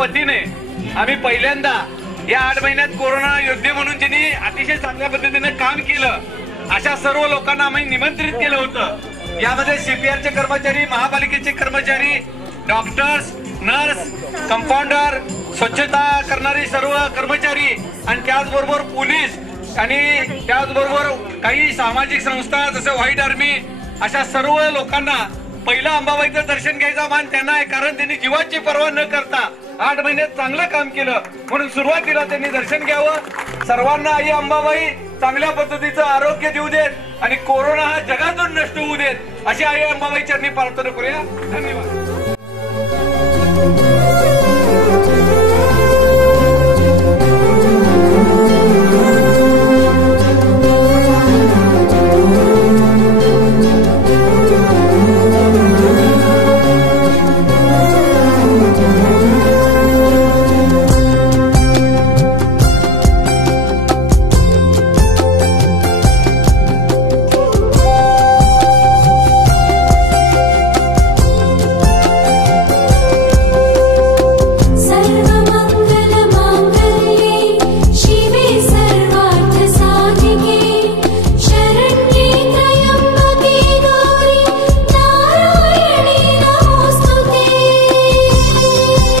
वतीने आम्ही पहिल्यांदा या 8 महिन्यात कोरोना योद्धे म्हणून ज्यांनी अतिशय चांगल्या पद्धतीने काम केलं अशा सर्व लोकांना आम्ही निमंत्रित केलं होतं। यामध्ये सीपीआरचे कर्मचारी, महापालिकेचे कर्मचारी, डॉक्टर्स, नर्स, कंपाऊंडर, स्वच्छता करणारे सर्व कर्मचारी आणि त्याचबरोबर पोलीस आणि त्याचबरोबर काही सामाजिक संस्था जसं व्हाईट आर्मी अशा सर्व लोकांना पहिला अंबाबाईचं दर्शन घ्यायचा मान त्यांना आहे, कारण त्यांनी जीवाची पर्वा न करता 8 महिन्यात चांगलं काम केलं म्हणून सुरुवातीला त्यांनी दर्शन घ्यावं। सर्वांना आई अंबाबाई चांगल्या पद्धतीचं आरोग्य देऊ देत आणि कोरोना हा जगातून नष्ट होऊ देत अशी आई अंबाबाई चरणी प्रार्थना करूया। धन्यवाद।